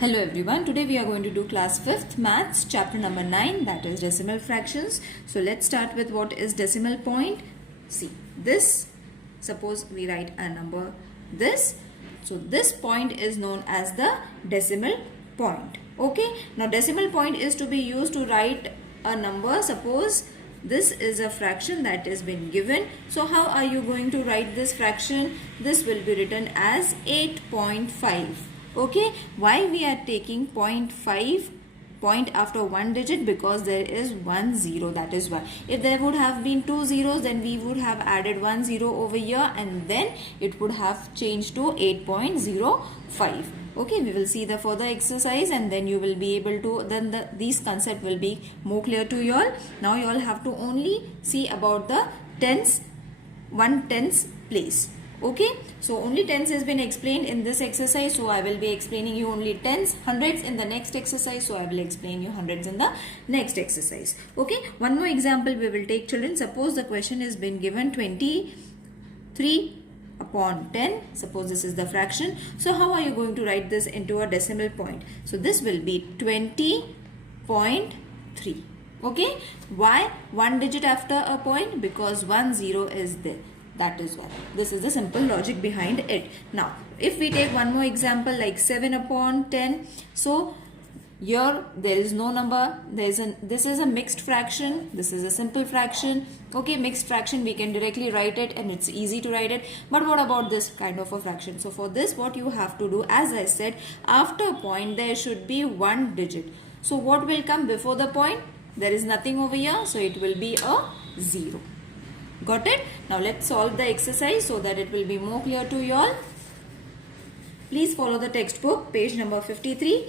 Hello everyone, today we are going to do class 5th maths chapter number 9, that is decimal fractions. So let's start with what is decimal point. See this, suppose we write a number this. So this point is known as the decimal point. Okay, now decimal point is to be used to write a number. Suppose this is a fraction that has been given. So how are you going to write this fraction? This will be written as 8.5. Okay, why we are taking 0.5 point after one digit? Because there is 1 0, that is why. If there would have been 2 zeros, then we would have added 1 0 over here and then it would have changed to 8.05. Okay, we will see the further exercise and then you will be able to, then these concept will be more clear to you all. Now you all have to only see about the tens, 1/10 place. Okay, so only tens has been explained in this exercise, so I will be explaining you only tens, hundreds in the next exercise, so I will explain you hundreds in the next exercise. Okay, one more example we will take, children. Suppose the question has been given 23 upon 10. Suppose this is the fraction. So how are you going to write this into a decimal point? So this will be 20.3. Okay, why one digit after a point? Because 1 0 is there. That is why. This is the simple logic behind it. Now, if we take one more example like 7 upon 10. So, here there is no number. This is a mixed fraction. This is a simple fraction. Okay, mixed fraction, we can directly write it and it's easy to write it. But what about this kind of a fraction? So, for this what you have to do, as I said, after point there should be one digit. So, what will come before the point? There is nothing over here. So, it will be a 0. Got it? Now let's solve the exercise so that it will be more clear to you all. Please follow the textbook, page number 53,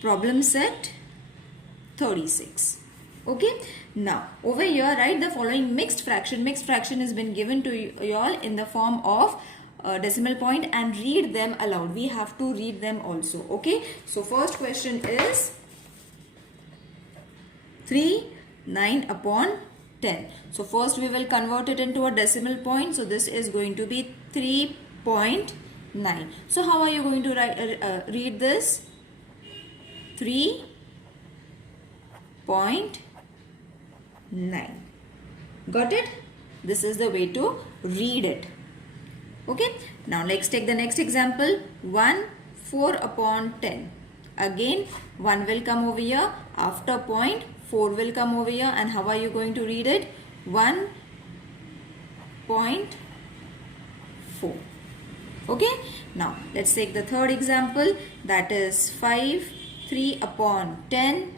problem set 36. Okay, now over here write the following mixed fraction. Mixed fraction has been given to you all in the form of decimal point and read them aloud. We have to read them also. Okay, so first question is 3 9 upon 10. So first we will convert it into a decimal point. So this is going to be 3.9. So how are you going to read this? 3.9. Got it? This is the way to read it. Okay. Now let's take the next example. 4 upon 10. Again 1 will come over here. After point 4 will come over here, and how are you going to read it? 1.4. Okay, now let's take the third example, that is 3 upon 10.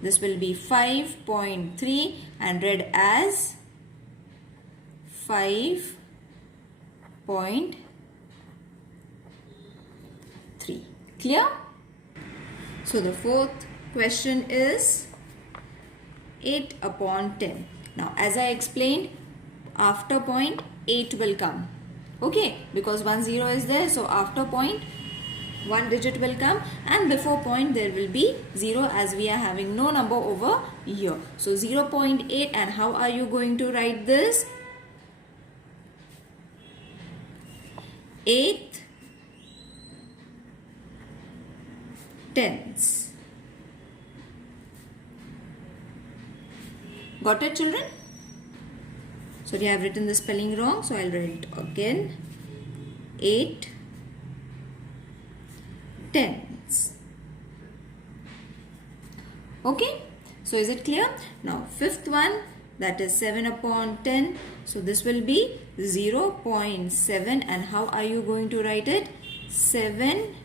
This will be 5.3 and read as 5.3. Clear? So the fourth question is 8 upon 10. Now as I explained, after point 8 will come. Okay, because 1 0 is there, so after point one digit will come and before point there will be 0 as we are having no number over here. So 0.8, and how are you going to write this? 8 tenths. Got it, children? Sorry, I have written the spelling wrong, so I'll write it again. 8 tenths. Okay, so is it clear? Now fifth one, that is 7 upon 10. So this will be 0.7, and how are you going to write it? 7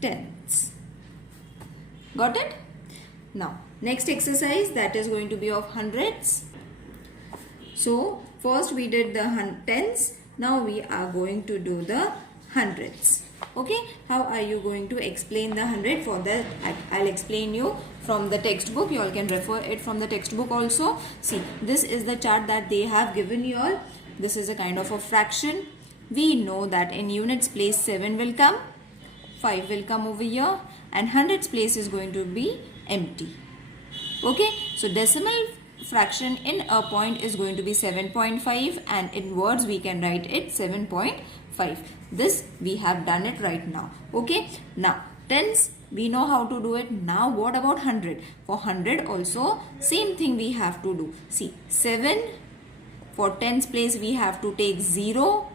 tenths. Got it? Now next exercise, that is going to be of hundreds. So first we did the tens, now we are going to do the hundreds. Okay, how are you going to explain the 100? For that I'll explain you from the textbook. You all can refer it from the textbook also. See, this is the chart that they have given you all. This is a kind of a fraction. We know that in units place 7 will come, 5 will come over here, and hundreds place is going to be empty. Okay, so decimal fraction in a point is going to be 7.5, and in words we can write it 7.5. 5. This we have done it right now. Okay. Now tens we know how to do it. Now what about 100? For 100 also same thing we have to do. See, 7 for tens place we have to take 0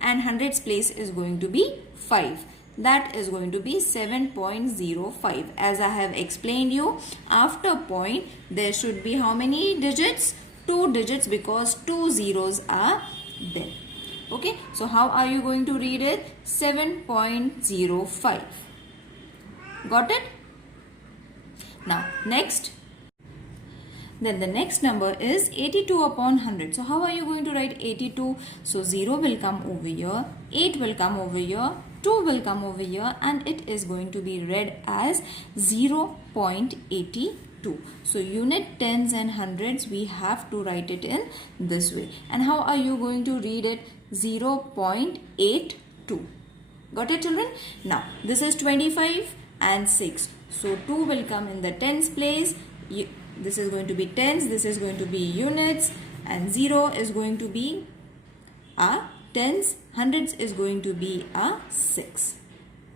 and hundreds place is going to be 5. That is going to be 7.05. As I have explained you, after point there should be how many digits? 2 digits, because 2 zeros are there. Okay, so how are you going to read it? 7.05. Got it? Now next, then the next number is 82 upon 100. So how are you going to write 82? So 0 will come over here, 8 will come over here, 2 will come over here, and it is going to be read as 0.82. So unit tens and hundreds we have to write it in this way. And how are you going to read it? 0.82. Got it, children? Now this is 25 and 6. So 2 will come in the tens place. This is going to be tens, this is going to be units, and 0 is going to be a tens, hundreds is going to be a 6.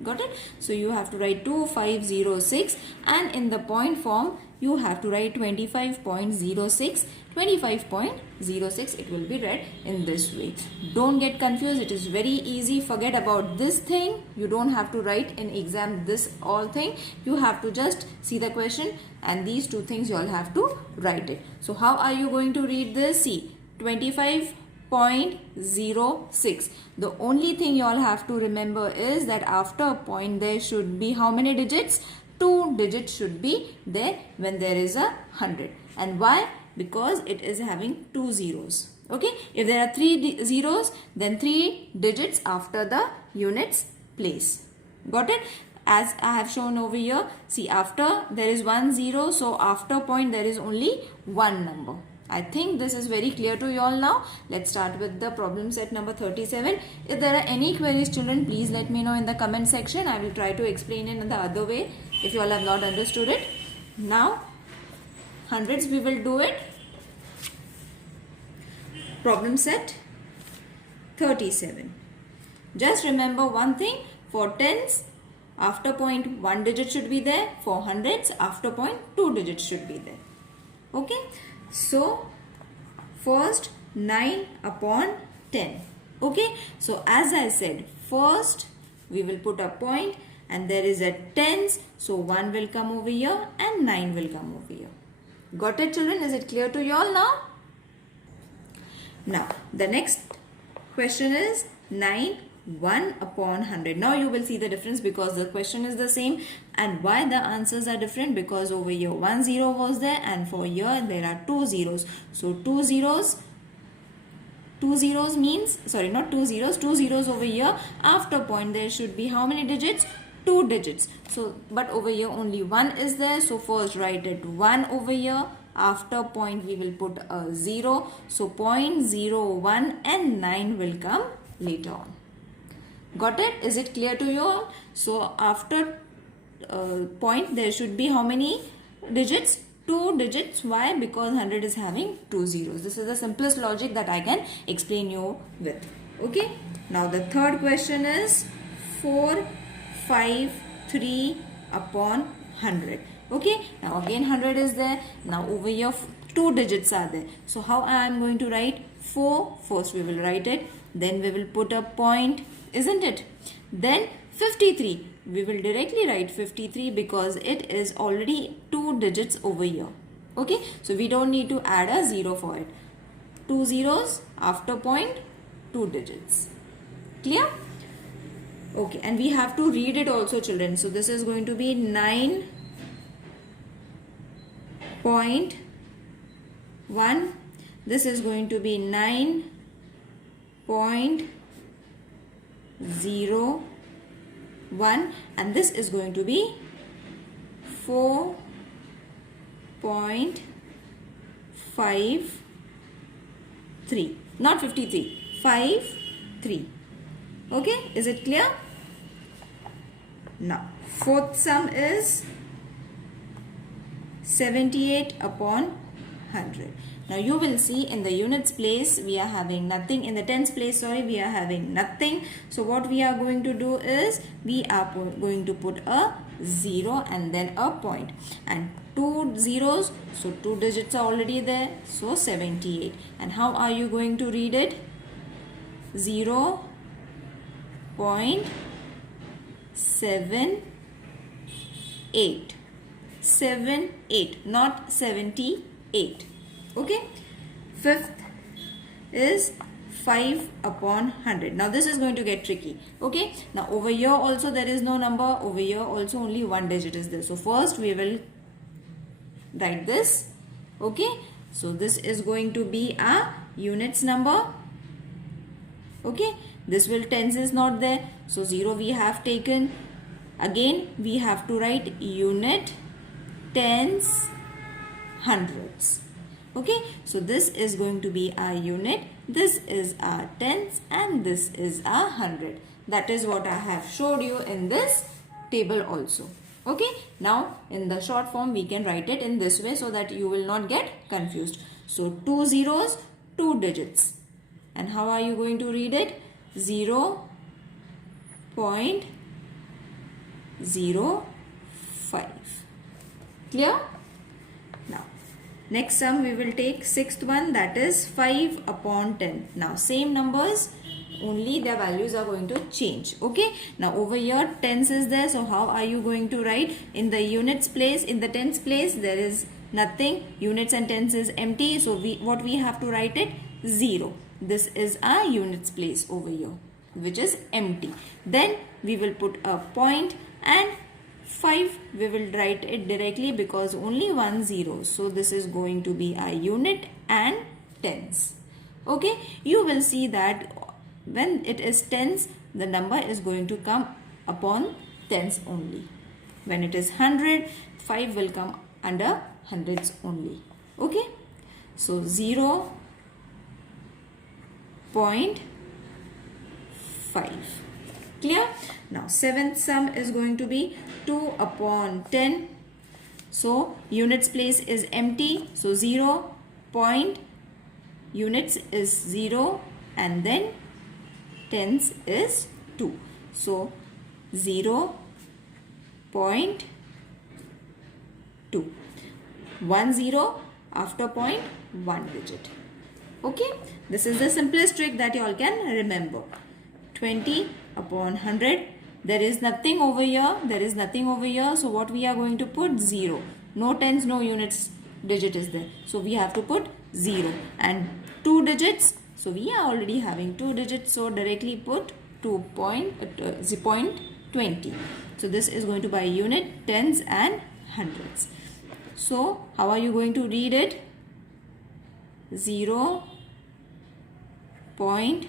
Got it? So you have to write 2506, and in the point form you have to write 25.06. 25.06, it will be read in this way. Don't get confused, it is very easy. Forget about this thing. You don't have to write in exam this all thing. You have to just see the question, and these two things you all have to write it. So how are you going to read this? See, 25.06. The only thing you all have to remember is that after a point there should be how many digits? 2 digits should be there when there is a 100. And why? Because it is having 2 zeros. Okay, if there are 3 zeros, then 3 digits after the units place. Got it? As I have shown over here, see, after there is 1 0, so after point there is only one number. I think this is very clear to you all now. Let's start with the problem set number 37. If there are any queries, children, please let me know in the comment section. I will try to explain it in the other way if you all have not understood it. Now hundreds we will do it. Problem set 37. Just remember one thing, for tens after point 1 digit should be there, for hundreds after point 2 digits should be there. Okay, so first 9 upon 10. Okay, so as I said, first we will put a point and there is a tens, so 1 will come over here and 9 will come over here. Got it, children? Is it clear to you all now? Now the next question is 9 1 upon 100. Now you will see the difference because the question is the same. And why the answers are different? Because over here 1 0 was there, and for here there are 2 zeros. So 2 zeros means, sorry, not 2 zeros, 2 zeros over here. After point there should be how many digits? 2 digits. So but over here only 1 is there, so first write it 1 over here. After point we will put a 0, so 0.01 and 9 will come later on. Got it? Is it clear to you all? So after point there should be how many digits? 2 digits. Why? Because 100 is having 2 zeros. This is the simplest logic that I can explain you with. Okay. Now the third question is 453 upon 100. Okay. Now again 100 is there. Now over here 2 digits are there. So how I am going to write 4? First we will write it. Then we will put a point. Isn't it? Then 53. We will directly write 53 because it is already 2 digits over here. Okay. So we don't need to add a 0 for it. 2 zeros after point, 2 digits. Clear? Okay. And we have to read it also, children. So this is going to be 9.1. This is going to be 9.01, and this is going to be 4.53, not 53, 53. Okay, is it clear? Now fourth sum is 78 upon 100. Now you will see in the units place we are having nothing. In the tens place, sorry, we are having nothing. So what we are going to do is we are going to put a 0 and then a point. And 2 zeros, so 2 digits are already there. So 78. And how are you going to read it? 0.78. 78, not 78. Okay. Fifth is 5 upon 100. Now this is going to get tricky. Okay. Now over here also there is no number. Over here also only one digit is there. So first we will write this. Okay. So this is going to be a units number. Okay. This will tens is not there. So 0 we have taken. Again we have to write unit, tens, hundreds. Okay, so this is going to be our unit, this is our tens, and this is our 100. That is what I have showed you in this table also. Okay, now in the short form we can write it in this way so that you will not get confused. So 2 zeros, 2 digits. And how are you going to read it? 0.05. Clear? Now next sum we will take sixth one, that is 5 upon 10. Now same numbers, only their values are going to change. Okay. Now over here tens is there. So how are you going to write? In the units place, in the tens place there is nothing. Units and tens is empty. So what we have to write it? 0. This is our units place over here, which is empty. Then we will put a point, and 5 we will write it directly because only 1 0. So this is going to be our unit and tens. Okay, you will see that when it is tens, the number is going to come upon tens only. When it is 100, 5 will come under hundreds only. Okay, so 0.5. Clear? Now seventh sum is going to be 2 upon 10. So units place is empty. So 0 point units is 0 and then tens is 2. So 0.2. 1 0 after point 1 digit. Okay, this is the simplest trick that you all can remember. 20 upon 100. There is nothing over here. There is nothing over here. So what we are going to put? 0. No tens, no units digit is there. So we have to put 0. And 2 digits. So we are already having 2 digits. So directly put 0.20. So this is going to be unit, tens and hundreds. So how are you going to read it? 0.20,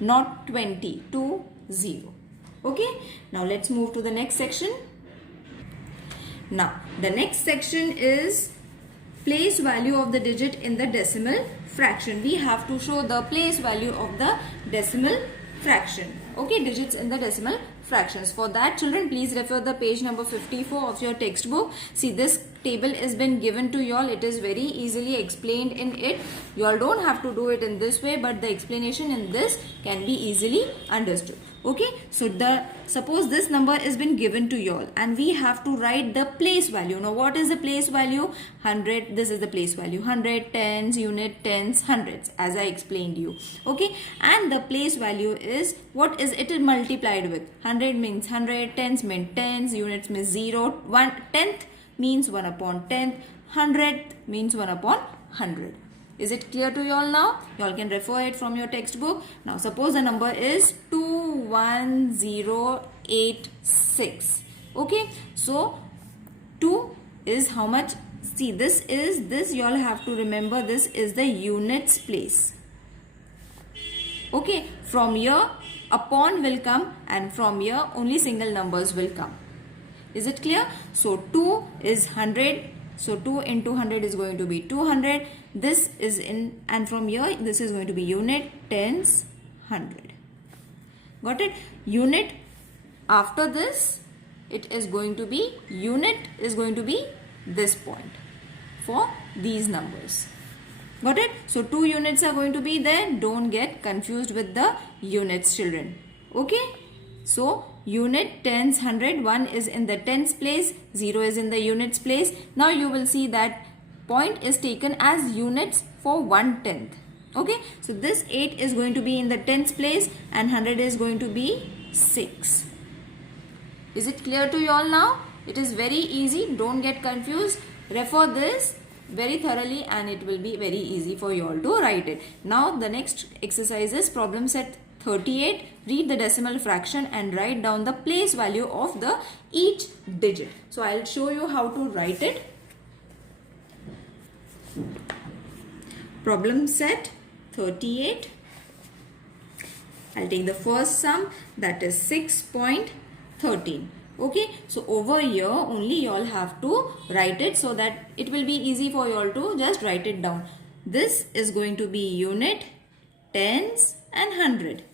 not 20, 20. Okay, now let's move to the next section. Now the next section is place value of the digit in the decimal fraction. We have to show the place value of the decimal fraction. Okay, digits in the decimal fractions. For that, children, please refer the page number 54 of your textbook. See, this table has been given to you all. It is very easily explained in it. You all don't have to do it in this way, but the explanation in this can be easily understood. Okay, so suppose this number has been given to you all and we have to write the place value. Now what is the place value? 100. This is the place value. 100, tens, unit, tens, hundreds, as I explained you. Okay, and the place value is, what is it multiplied with? 100 means 100, tens means tens, units means 0, 1 tenth means 1 upon 10th, 100th means 1 upon 100. Is it clear to you all now? You all can refer it from your textbook. Now suppose the number is 21086. Okay, so 2 is how much? See, this you all have to remember, this is the units place. Okay, from here upon will come and from here only single numbers will come. Is it clear? So 2 is 100. So 2 into 100 is going to be 200. This is in, and from here this is going to be unit, tens, 100. Got it? Unit after this it is going to be, unit is going to be this point for these numbers. Got it? So 2 units are going to be there. Don't get confused with the units, children. Okay? So unit, tens, 100, 1 is in the tens place, 0 is in the units place. Now you will see that point is taken as units for 1/10. Okay? So this 8 is going to be in the tens place and 100 is going to be 6. Is it clear to you all now? It is very easy. Don't get confused. Refer this very thoroughly and it will be very easy for you all to write it. Now the next exercise is problem set 38. Read the decimal fraction and write down the place value of the each digit. So I'll show you how to write it. Problem set 38. I'll take the first sum, that is 6.13. Okay, so over here only you all have to write it so that it will be easy for you all to just write it down. This is going to be unit, tens and 100.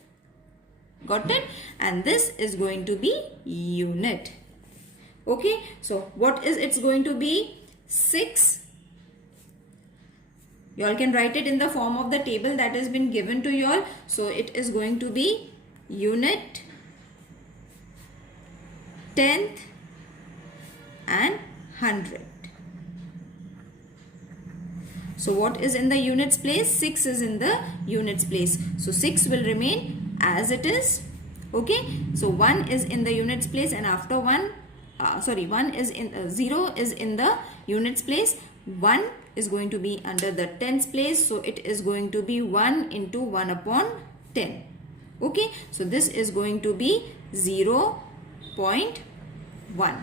Got it? And this is going to be unit. Okay, so what is it's going to be? 6. You all can write it in the form of the table that has been given to you all. So it is going to be unit, tenth and 100. So what is in the units place? 6 is in the units place. So 6 will remain as it is. Okay. So 1 is in the units place and after 1 is in 0 is in the units place. 1 is going to be under the tens place. So it is going to be 1 into 1 upon 10. Okay. So this is going to be 0.1.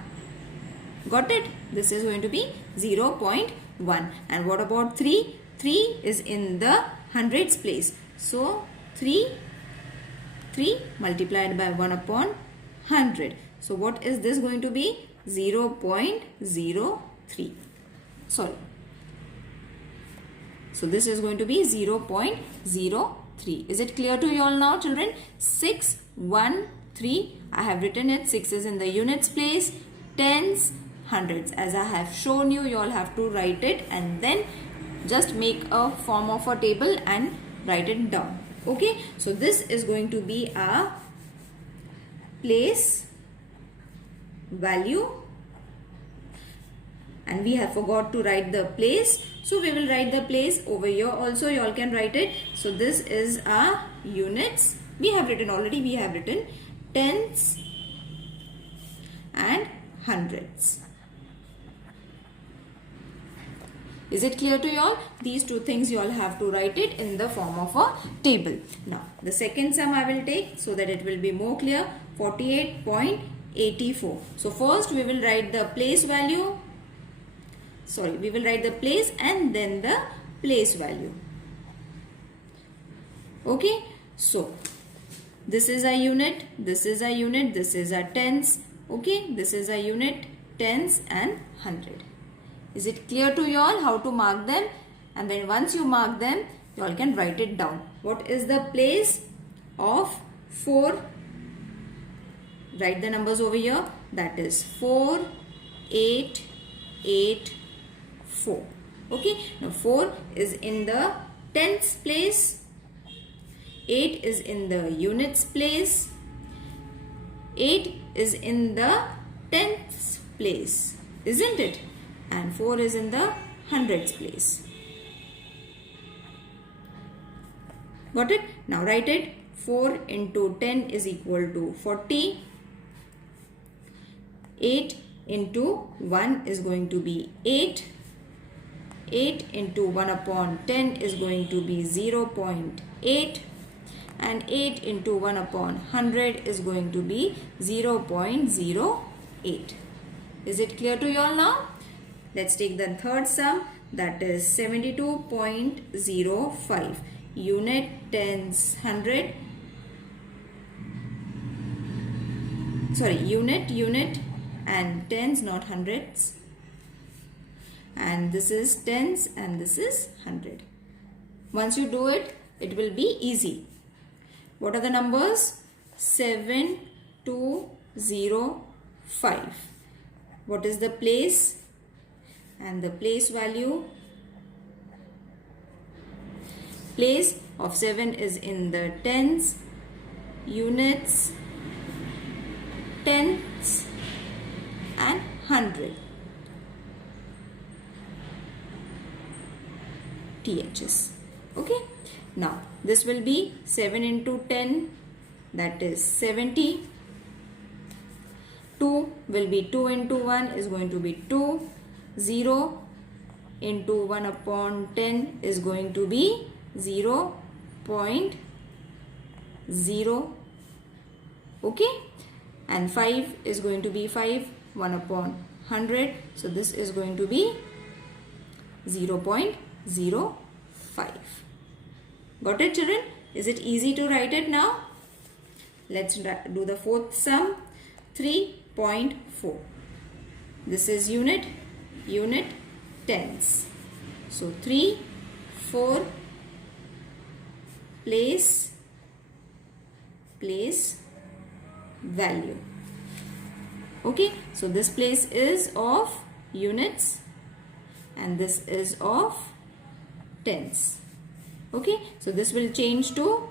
Got it? This is going to be 0.1. And what about 3? 3 is in the hundreds place. So 3 multiplied by 1 upon 100. So what is this going to be? 0.03. Sorry. So this is going to be 0.03. Is it clear to you all now, children? 6, 1, 3. I have written it. 6 is in the units place. Tens, hundreds. As I have shown you, you all have to write it and then just make a form of a table and write it down. Okay. So this is going to be a place value. And we have forgot to write the place. So we will write the place over here also. You all can write it. So this is a units. We have written already. We have written tens and hundreds. Is it clear to you all? These two things you all have to write it in the form of a table. Now the second sum I will take so that it will be more clear. 48.84. So first we will write the place value. We will write the place and then the place value. Okay. So this is a unit, this is a unit, this is a tens. Okay. This is a unit, tens and 100. Is it clear to you all how to mark them? And then once you mark them, you all can write it down. What is the place of 4? Write the numbers over here. That is 4, 8, 8, 4. Okay. Now 4 is in the tens place. 8 is in the units place. 8 is in the tenths place. Isn't it? And 4 is in the hundreds place. Got it? Now write it. 4 into 10 is equal to 40. 8 into 1 is going to be 8. 8 into 1 upon 10 is going to be 0.8. And 8 into 1 upon 100 is going to be 0.08. Is it clear to you all now? Let's take the third sum, that is 72.05. Unit, tens, 100. Unit and tens, not hundreds. And this is tens and this is 100. Once you do it, it will be easy. What are the numbers? 7205 5. What is the place? And the place value, place of 7 is in the tens, units, tenths and hundred. THs. Okay. Now this will be 7 into 10, that is 70. 2 will be 2 into 1 is going to be 2. 0 into 1 upon 10 is going to be 0.0. Okay. And 5 is going to be 5. 1 upon 100. So this is going to be 0.05. Got it, children? Is it easy to write it now? Let's do the fourth sum. 3.4. This is unit, tens. So 3, 4, place, value. Okay, so this place is of units and this is of tens. Okay, so this will change to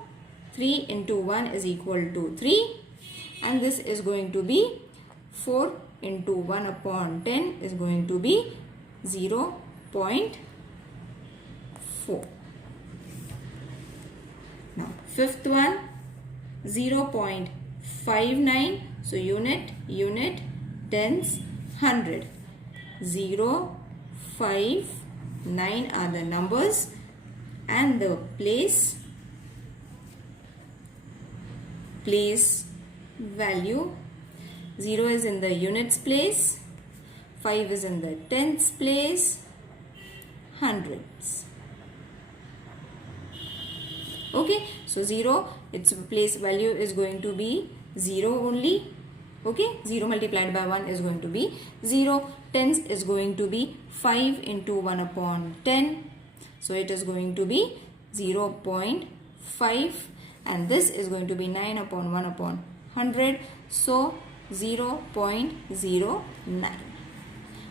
3 into 1 is equal to 3, and this is going to be 4 into 1 upon 10 is going to be 0.4. Now fifth one, 0.59. So unit, tens, hundred. 0, 5, 9 are the numbers, and the place value. 0 is in the units place, 5 is in the tenths place, hundredths. Okay, so 0, its place value is going to be 0 only. Okay, 0 multiplied by 1 is going to be 0. Tens is going to be 5 into 1 upon 10. So it is going to be 0.5, and this is going to be 9 upon 1 upon 100. So 0.09.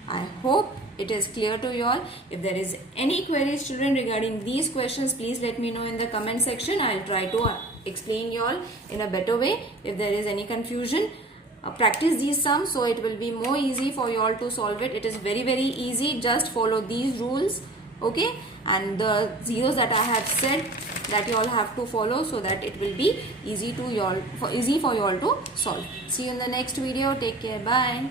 I hope it is clear to you all. If there is any queries, children, regarding these questions, please let me know in the comment section. I will try to explain you all in a better way. If there is any confusion, practice these sums so it will be more easy for you all to solve it. It is very easy. Just follow these rules. Okay, and the zeros that I have said, that you all have to follow so that it will be easy for you all to solve. See you in the next video. Take care. Bye.